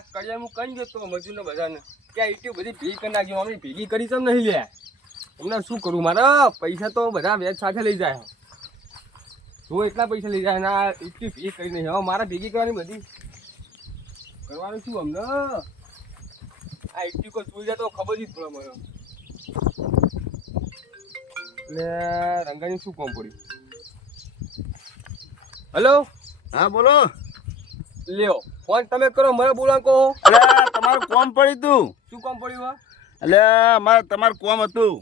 આ કડિયા હું કઈ ગયો તો મજૂરને બધાને કે એટલી બધી ભેગી કરી નાખી અમે ભેગી કરી તમ નહીં લે તમને શું કરું મારા પૈસા તો બધા વ્યાજ સાથે લઈ જાય જો એટલા પૈસા લઈ જાય ના એટલી ભેગી કરી નહીં હવે મારા ભેગી કરવાની બધી કરવાનું શું અમને આ એટલી કોઈ જોઈ જાય તો ખબર જ પડે મને એટલે રંગાની શું કોમ પડ્યું હલો હા બોલો લ્યો ફોન તમે કરો મને બોલવા કહો અરે તમારું કોમ પડ્યું તું શું કોમ પડ્યું એટલે અમારે તમારું કોમ હતું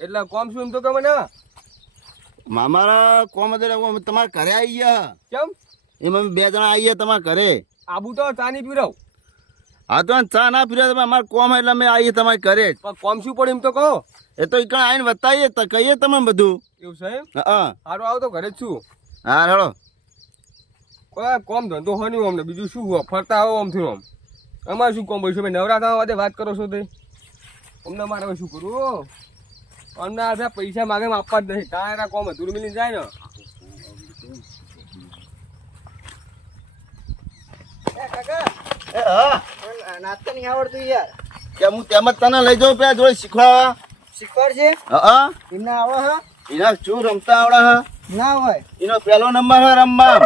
એટલે કોમ શું એમ તો કે મને અમારા કોમ હતું એટલે અમે તમારા ઘરે આવી ગયા કેમ એમાં અમે 2 જણા આવી ગયા તમારા ઘરે આબુ તો ચા નહીં પીવડાવ હા તો ચા ના પીર્યા તમે અમારે કોમ એટલે અમે આવીએ તમારા ઘરે જ પણ કોમ શું પડ્યું એમ તો કહો એ તો ઈકણ આવીને બતાવીએ તો કહીએ તમે બધું એવું છે એમ હા સારું આવો તો ઘરે જ છું હા હેડો કોઈ કોમ ધંધો હોય નહીં અમને બીજું શું હોય ફરતા આવો આમથી આમ અમારે શું કોમ હોય છે નવરાત્રા વાદે વાત કરો છો તે અમને મારે હવે શું કરવું અમને આ પૈસા માગે આપવા જ નહીં તારા કોમ અધૂરું મિલી જાય એ હા નાસ્તો નહીં આવડતું યાર કે હું તેમ જ તને લઈ જાઉં પેલા જોડે શીખવાડવા શીખવાડ છે હા એમને આવો હા એના શું રમતા આવડે હા ના હોય એનો પહેલો નંબર હે રમવા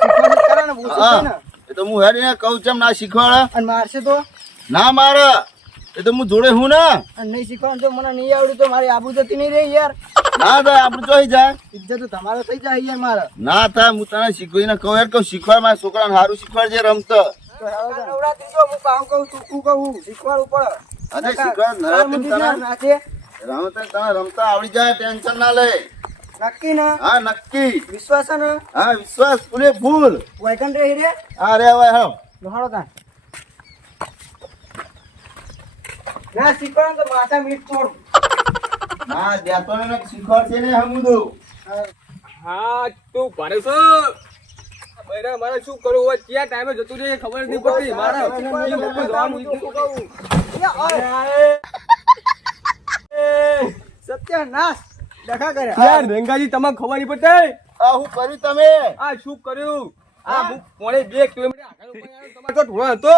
શીખવાડ જ કરે ને પૂછું ને એ તો હું હેડીને કહું ચમ ના શીખવાડે અને મારશે તો ના મારે એ તો હું જોડે હું ને અને નહીં શીખવાનું તો મને નહીં આવડ્યું તો મારી આબુ જતી નહીં રહી યાર ના થાય આપણું જોઈ જાય ઇજ્જત તો તમારે થઈ જાય યાર મારે ના થાય હું તને શીખવીને કહું યાર કહું શીખવાડ મારા છોકરાને સારું શીખવાડ છે રમતો નવરાત્રી જો હું કામ કહું તું કહું શીખવાડવું પડે અરે શીખવાડ નરાતી તને નાચે રમતા તને રમતા આવડી જાય ટેન્શન ના લે નક્કી ને હા નક્કી વિશ્વાસ છે ને હા વિશ્વાસ પૂરે ફૂલ વૈકન રહી રે અરે હવે હા દોહાડો તા ના શીખવાડ તો માથા મીઠ છોડ હા દેતો ને શીખવાડ છે ને હમુદો હા તું ભરે છો બૈરા મારે શું કરવું હોય ક્યાં ટાઈમે જતું રહે ખબર નહીં પડતી મારે સત્યાનાશ દેખા કરે યાર રેંગાજી તમને ખબર નહીં પડતી આ હું કર્યું તમે આ શું કર્યું આ હું પોણે 2 કિલોમીટર આગળ ઉપર આવ્યો તમારો તો ઢોળો હતો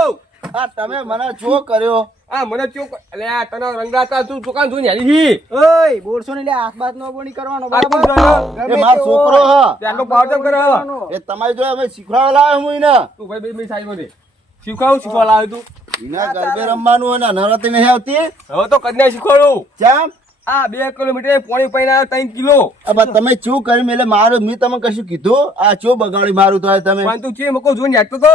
આ તમે મને જો કર્યો આ મને ચોક એટલે આ તને રંગાતા તું દુકાન જોઈને હાલી ઓય બોલશો ને લે હાથ બાત નો બોણી કરવાનો આ તું બરાબર એ મારો છોકરો હ ત્યાંનો પાવર કરે એ તમારી જોડે અમે શીખવાડવા લાવ્યો હું એને તું ભાઈ બે સાઈડ માં શીખવા લાવ્યો તું એના ગરબે રમવાનું હોય ને નવરાત્રી નહીં આવતી હવે તો કન્યા શીખવાડું ચમ આ 2 કિલોમીટર પોણી પૈના 3 કિલો હવે તમે શું કર્યું એટલે મારું મેં તમે કશું કીધું આ ચો બગાડી મારું તો તમે પણ તું છે મકો જોઈને યાદ તો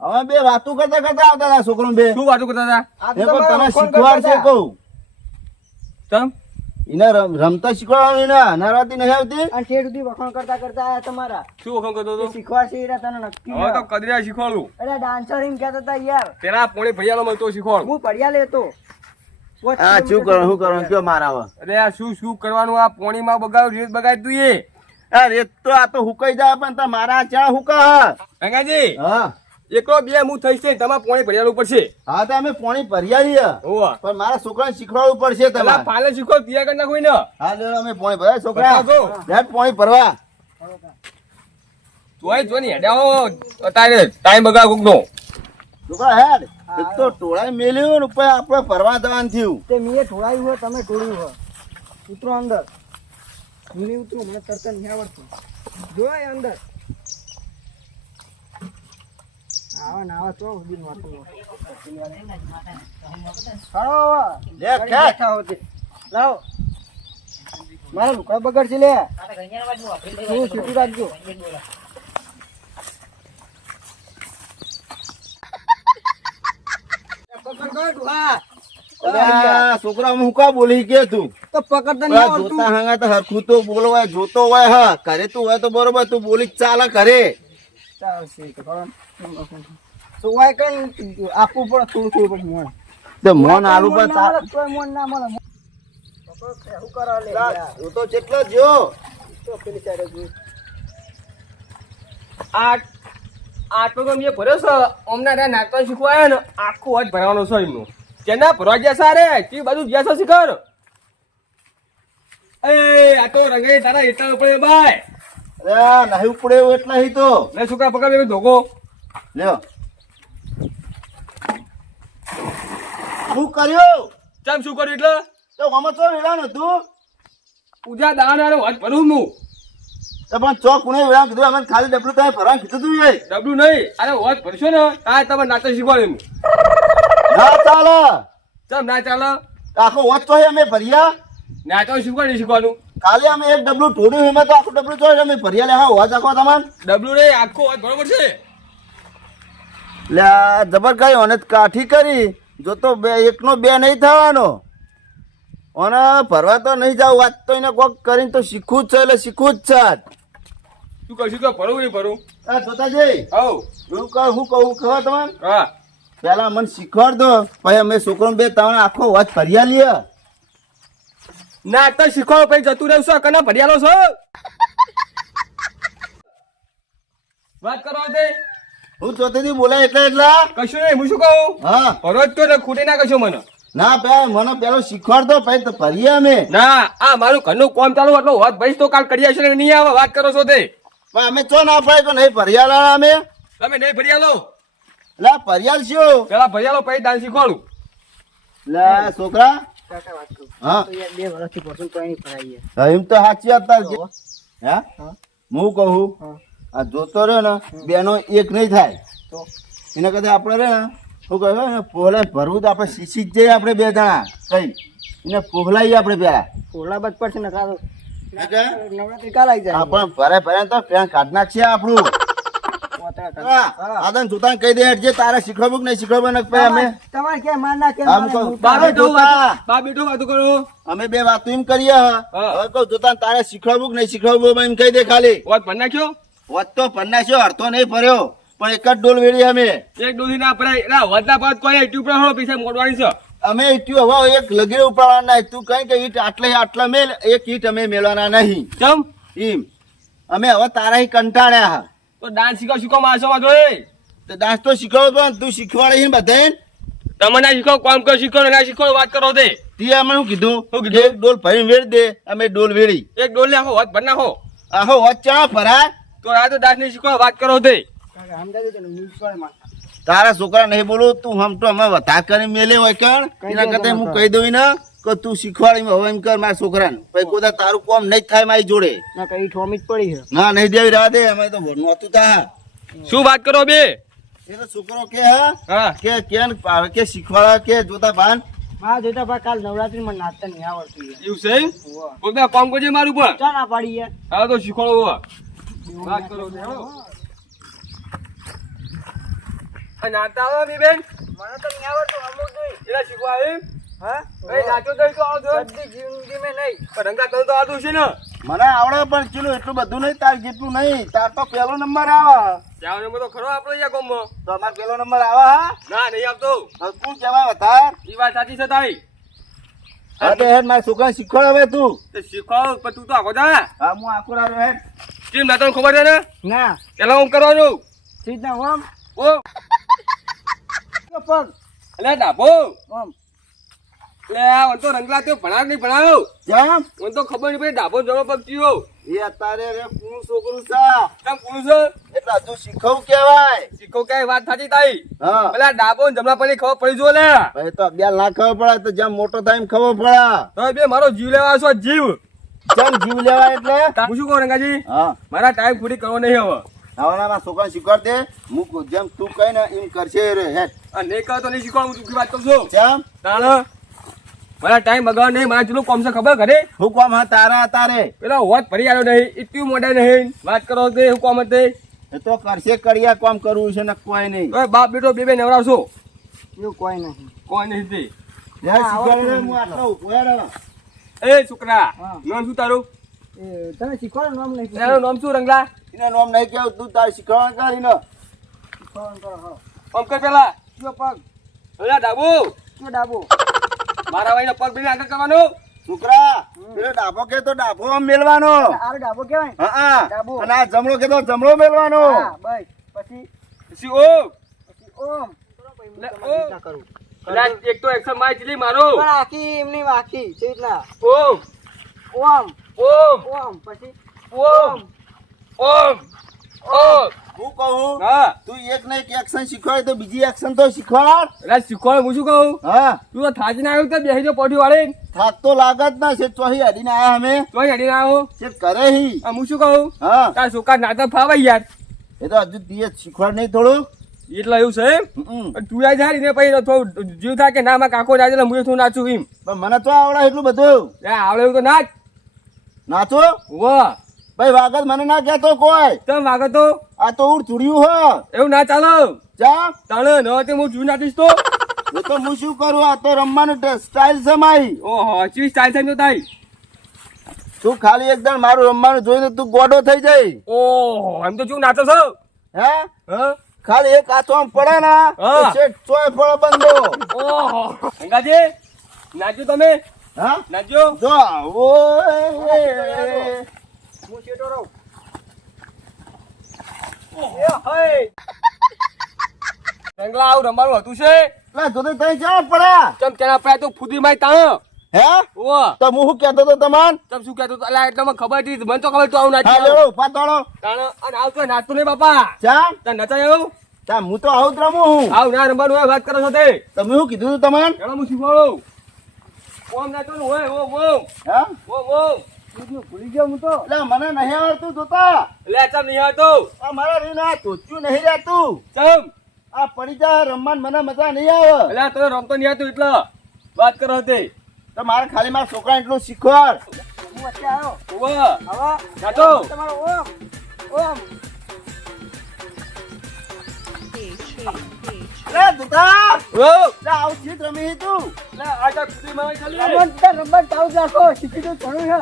હવે બે વાતો કરતા કરતા આવતા હતા છોકરો બે શું વાતો કરતા હતા એ પણ તને શીખવાડ છે કહું તમ એને રમતા શીખવાડવાનું એને નવરાત્રી નહીં આવતી અને ઠેઠ સુધી વખાણ કરતા કરતા આયા તમારા શું વખત કરતો હતો શીખવાડશે ઈરા તને નક્કી હવે તો કદરિયા શીખવાડું અરે ડાન્સર એમ કહેતા હતા યાર તેના પોણી ભૈયાનો મળતો શીખવાડું હું પડ્યા લેતો હા શું કરવાનું કયો મારા અરે આ શું કરવાનું આ પોણીમાં બગાડ રેત બગાડ તું એ આ રેત તો આ તો હુકાઈ જાય પણ તા મારા ચા હુકા ગંગાજી હા એકલો બે હું થઈ છે તમારે પોણી ભરિયાનું પડશે હા તો અમે પોણી ભર્યા છીએ હોવા પણ મારા છોકરાને શીખવાડવું પડશે પેલા તમારે પાલે શીખો તિયા કરી નાખો ને હા લે અમે પોણી ભર્યા છોકરા બતાવજો. લેટ પોણી ભરવા તોય જો ને હેડાઓ અત્યારે ટાઈમ બગાડ કોકનો છોકરા હેડ એક તો ટોળાએ મેલ્યું ને ઉપર આપણે ભરવા જવાનું થયું તે મીએ ઢોળાયું હોય તમે ઢોળ્યું હોય ઉતરો અંદર હું નહીં ઉતરું મને તરત નહીં આવડતું જોય અંદર આવા નાવા તો સુધી વાતો લે ખેંચ. લાવો મારા લુકા બગડ છે લે હું છૂટું રાખજો અલ્યા, છોકરા હું કા બોલી કે તું તો પકડતા નહીં પેલા આવડતું જોતા હાંગા તો હરખું તો બોલવાય જોતો હોય હા ઘરે તું હોય તો બરોબર તું બોલી જ ચાલે ઘરે ચાલશે તો કરો તો વાય કઈ આપવું પડે થોડું થોડું પછી મોન તે મોન આલુ પર તોય મોન ના મળે શું કરો લે યાર. તું તો જેટલો જો તો પેલી સાઈડે જોઈ. આટલો તો મેં ભર્યો છે અમને ત્યાં નાચવા શીખવાય ને આખો વાત ભરવાનો છે એમનો કેના ભરવા ગયા સારે તે બાજુ ગયા છે શીખર એ આ તો રંગાઈ તારા એટલા ઉપર ભાઈ અરે નહીં ઉપડે એવું એટલે હી તો લે છોકરા પકડ ધોકો લ્યો શું કર્યું ચમ શું કર્યું એટલે તો આમાં ચો વેળા નતું પૂજા દાન આનો વાત ભરું હું તો પણ ચો કોને વેળા કીધું અમે ખાલી ડબલું તમે ફરવા કીધું તું એ ડબલું નહીં અરે વાત ભરશો ને આ તમે નાચો શીખવાડે હું ના ચાલે ચમ ના ચાલો આખો વોચ તો અમે ભર્યા નાચો શીખવાડે શીખવાનું ખાલી અમે એક ડબલું ઢોળ્યું એમાં તો આખું ડબલું જોઈ અમે ભર્યા લે હા વોચ આખો તમારે ડબલું નહીં આખો વાત બરોબર છે લે આ જબર કઈ ઓને કાઠી કરી જો તો બે એકનો બે નહીં થવાનો ઓને ભરવા તો નહીં જાવ વાત તો એને કોક કરીને તો શીખવું જ છે એટલે શીખવું જ છે શું કરશું તો ભરવું નહીં ભરું આ જોતાજી હવ હું કહું ખબર તમારે હા પેલા મને શીખવાડ દો પછી અમે છોકરો બે તમને આખો વાત ભર્યા લઈએ ના તો શીખવાડો પછી જતું રહેશો કના ભરિયાલો છો વાત કરો તે હું ચોથેથી બોલાય એટલા કશું નહીં હું શું કહું હા ભરો જ તો ને ખૂટી ના કશો મને ના પેલા મને પેલો શીખવાડ દો પછી તો ભરીએ અમે ના આ મારું ઘરનું કોમ ચાલુ એટલો વાત ભાઈ તો કાલ કરી આવશે ને નહીં આવે વાત કરો છો તે પણ અમે ચો ના પડે તો નહીં ભરિયાલા અમે તમે નહીં ભરિયાલો લે ભરિયાલ શું પેલા ભરિયાલો પછી દાન શીખવાડું લે છોકરા કાકા વાત કરું હા તો યાર 2 વર્ષથી પરસું કોઈ નહીં ભરાઈએ એમ તો સાચી વાત તાર હે હા હું કહું હા આ જોતો રહ્યો ને બેનો એક નહીં થાય તો એના કરતા આપણે રે ને શું કહ્યું ને પોહલે ભરવું તો આપણે શીશી જ જઈએ આપણે બે જણા કઈ એને પોહલાઈએ આપણે પેલા કોલા બચ પડશે ને કાતો કે? નવરાત્રી કાલ આવી જાય આપણ ભરે ભરે તો પેન કાઢ નાખશે આપણું આદન જોતા કહી દે જે તારે શીખવવું કે નહીં શીખવવું ને પછી અમે તમારે ક્યાં માર ના કેમ આમ કહું બા તારે બેઠો જોતા બા બેઠો વાતો કરો અમે બે વાતો એમ કરીએ હા. હવે કહું જોતા તારે શીખવવું કે નહીં શીખવવું એમ કહી દે ખાલી વાત ભર નાખ્યો વચ તો પન્નાસ્યો અડધો નહીં ભર્યો પણ એક જ ડોલ વેડી અમે એક ડોલી ના ભરાય ના વધના પાત કોઈ યુટ્યુબ પર હો પૈસા મોડવાની છે અમે ઈટ્યું હવે એક લગીરે ઉપાડવાના તું કઈ કે ઈટ આટલા મેલ એક ઈટ અમે મેળવાના નહીં ચમ એમ અમે હવે તારા ઈ કંટાળ્યા હા તો ડાન્સ શીખો મારશો વાતો એ તો ડાન્સ તો શીખવો પણ તું શીખવાડે છે બધે તમે ના શીખો કામ કરો શીખો ને ના શીખો વાત કરો તે તે અમે શું કીધું શું કીધું? એક ડોલ ભરીને વેડી દે અમે ડોલ વેડી એક ડોલ ને આખો વાત ભર નાખો આહો વચ ચા ભરાય તો આ તો ડાન્સ નહીં શીખો વાત કરો તે કાકા હમદાદી તને ન્યૂઝ પર માં તારા છોકરા નહીં બોલું તું હમ તો અમે વધાર કરી મેલે હોય કણ કહી એના દે કરતા હું તમારે. કહી દઉં ને કે તું શીખવાડી હવે એમ કર મારા છોકરાને પછી કોઈ દાડો તારું કોમ નહીં જ થાય મારી જોડે ના કઈ ઠોમી જ પડી છે ના નહીં દેવી રહેવા દે અમે તો નહોતું તા શું વાત કરો બે એ તો છોકરો કે હા હા કે શીખવાડા કે જોતા ભાન હા જોતા પા કાલ નવરાત્રી માં નાચતા નહીં આવડતું યાર એવું છે કોઈ બે કામ કરજે મારું પર ચા ના પાડી યાર હા તો શીખવાડો હવે. વાત કરો તે હો. આ નાતા આવો બી બેન મને તો નહીં આવડતું અમુક નહીં એલા શીખવા આવે હા એ નાચો તો ઈ તો આવતો બધી જિંદગી મેં નહીં પણ રંગા તને તો આવતું છે ને મને આવડે પણ ચલો એટલું બધું નહીં તાર જેટલું નહીં તાર તો પેલો નંબર આવે ત્યાં નંબર તો ખરો આપણો અહીંયા ગામમાં તો અમાર પેલો નંબર આવે હા ના નહીં આવતો હવે તું કેવા વધાર ઈ વાત સાચી છે તારી હા તો હેડ મારા છોકરાને શીખવાડ હવે તું તે શીખવાડો પણ તું તો આખો જા હા હું આખો રાત હેડ કેમ ના તને ખબર છે ને ના પેલા હું કરવાનું સીધા ઓમ ઓ પગ એટલે ડાભો ઓમ એટલે આ તો રંગલા તે ભણાવ નહીં ભણાવ જામ મને તો ખબર નહીં ભાઈ ડાભો જવા પગતીઓ એ અત્યારે રે કું છોકરું સા કેમ પૂરું છે એટલે તું શીખવ કેવાય શીખો કઈ વાત સાચી તારી હા પેલા ડાબો ને જમણા પડી ખબર પડી જો લે ભાઈ તો અભ્યાસ ના ખબર પડે તો જેમ મોટો થાય એમ ખબર પડે તો બે મારો જીવ લેવા છો જીવ જેમ જીવ લેવાય એટલે હું શું કહું રંગાજી હા મારા ટાઈમ પૂરી કરવો નહીં હવે આવનારા છોકરાને શીખવાડ દે હું જેમ તું કહે ને એમ કરશે રે હેડ આ નહીં કહો તો નહીં શીખવા હું ચૂકી વાત કરું છું જેમ તાણ મારા ટાઈમ બગાડ નહીં મારા જેટલું કોમ છે ખબર ઘરે હું કોમ હા તારા તારે પેલા હોત ફરી આવ્યો નહીં એટલું મોઢે નહીં વાત કરો તે હું કોમ હતી એ તો કરશે કડિયા કામ કરવું છે ને કોઈ નહીં તો બાપ બેટો બે નવરાવશો એવું કોઈ નહીં કોઈ નહીં તે લે શીખવાડ રે, હું આટલો ઉભો રે. એ છોકરા હા. નામ શું તારું એ તને શીખવાડો નામ નહીં એનું નામ શું રંગલા એને નામ નહીં કેવું તું તારે શીખવાડ કરીને શીખવાડો કરો હા આમ કર પેલા કયો પગ પેલા ડાબુ કયો ડાબો મારા ભાઈ પગ બેને આગળ કરવાનું છોકરા પેલો ડાભો કે તો ડાભો આમ મેલવાનો આરો ડાબો કહેવાય હા હા ડાબો. અને આ જમણો કે તો જમણો મેલવાનો હા બસ પછી પછી ઓ પછી ઓમ લે, તમે ઓ. રીતના કરું પેલા એક તો એક્શન મારી ચલી મારો પણ આખી એમની આખી છે રીતના ઓમ ઓમ ઓમ ઓમ પછી ઓમ ઓમ હું કહું હા તું એક ને એક એક્શન શીખવાડ તો બીજી એક્શન તો શીખવાડ. એટલે શીખવાડે હું શું કહું હા તું તો થાચીને આવ્યો તો બેસી જો પોટી વાળી થાક તો લાગત ના છે ચોહી અડીને આયા અમે તો હેડી ના આવો છે કરે હી. હું શું કહું હા તાર છોકરા નાટક ફાવે યાર એ તો હજુ તીએ શીખવાડ નહીં થોડું. એટલે એવું છે એમ હમ. પણ તું આ જાય ને પછી થોડું જીવ થાય કે ના માં કાકો નાચે એટલે હું થોડું નાચું એમ પણ મને તો આવડે એટલું બધું. આવડે એવું તો નાચ નાચો વાહ ભાઈ વાગત મને ના કહેતો કોઈ. તમે વાગો તો આ તો ઉડ ચૂડ્યું હો એવું ના ચાલો જા. તાણે ન હોય તો હું જૂ નાચીશ તો એ તો હું શું કરું આ તો રમવાનું સ્ટાઇલ છે મારી. ઓહો ચીજ સ્ટાઇલ થઈ ગયો તાઈ તું ખાલી એકદમ મારું રમવાનું જોઈને તું ગોડો થઈ જાય. ઓહો એમ તો શું નાચો છો હે હા ખાલી એક હાથો આમ પડે ને હા. તો શેઠ ચોય પડે બંધો. ઓહો અંગાજી નાચજો તમે હા નાચજો જો ઓય હું શેઠો રહું. રંગલા આવું રમવાનું હતું છે લા જોતે તઈ જા પડ્યા. ચમ તેના પે તો ફૂદી માય તા હે ઓ તો હું શું કહેતો તો તમન. તમ શું કહેતો તો અલા એટલે મને ખબર હતી મને તો ખબર તું આવું હા નાચી લેડો ઉભા તાળો. તાણે અને આવ તો નાચતો નહીં બાપા ચા તાર નચાય એવું ચા હું તો આવું જ રમું હું. આવ ના રમવાનું હોય વાત કરો છો તે તમે શું કીધું તું તમન. એનો હું શીખવાડું ઓમ નાચવાનું હોય ઓમ હા ભૂલી ગયો હું તો. એટલે મને નહીં આવડતું જોતા. એટલે ચમ નહીં આવતો આ મારા રીને આ તોચ્યું નહીં રહેતું. ચમ આ પડી જા રમવાન મને મજા નહીં આવે. એટલે તને રમતો નહીં આવતું એટલે વાત કરો તે તો મારે ખાલી મારા છોકરા એટલું શીખવાડ. હું અત્યારે આવ્યો. ઓવા હવે નાચો તમારો ઓમ ઓમ લે જોતા ઓ લે આવું ચીજ રમી તું. એટલે આ તો ફૂદી માય ખાલી રમવાનું ચાલુ જ રાખો. શીખી તો ઘણું છે.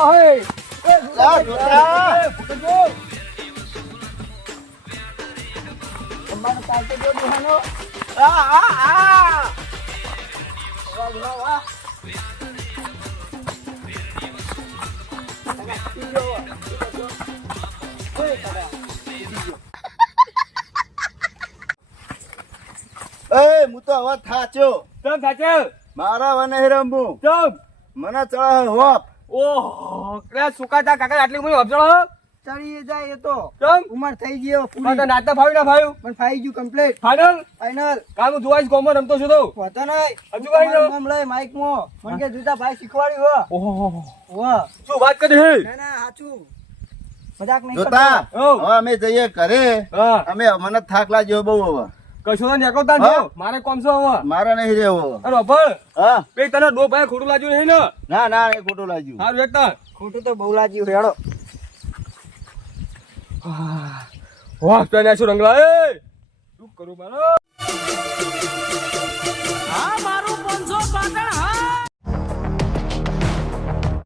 ઓહે લે જોતા રમવાનું ચાલતો જો દુહાનો. આ વાહ વાહ વાહ. એ હું તો હવે થાચ્યો. ચમ સાચે મારા વને નહીં રમવું. ચમ મને ચડે હોપ. ઓહો એટલે સુકાતા કાકા આટલી મને અબજળ ચડી જાય એ તો ચમ ઉંમર થઈ ગયો પણ તો પૂરી. નાચતા ફાવ્યું ના ફાવ્યું પણ ફાઈ ગયું કમ્પ્લીટ ફાઇનલ ફાઈનલ. કાલ હું જોવાઈશ ગોમમાં રમતો છું તો હોતો નહીં. હજુ ભાઈ નો? આમ લઈ માઈક માં મને કે જુદા ભાઈ શીખવાડ્યું હો. ઓહો વાહ. શું વાત કરી હે ના ના સાચું મજાક નહીં જોતા ઓ. હવે અમે જઈએ ઘરે. હા અમે મને થાક લાગ્યો બહુ હવે. કશો તો નીકળતા હા? જો મારે કોમ છો હવે મારે નહીં રહેવો. અરે અભળ હા પેલી તને ડો ભાઈ ખોટું લાગ્યું નહીં ને ના ના એ ખોટું લાગ્યું. સારું એકતા ખોટું તો બહુ લાગ્યું હેડો. વાહ તો શું રંગલા એ શું કરું મારો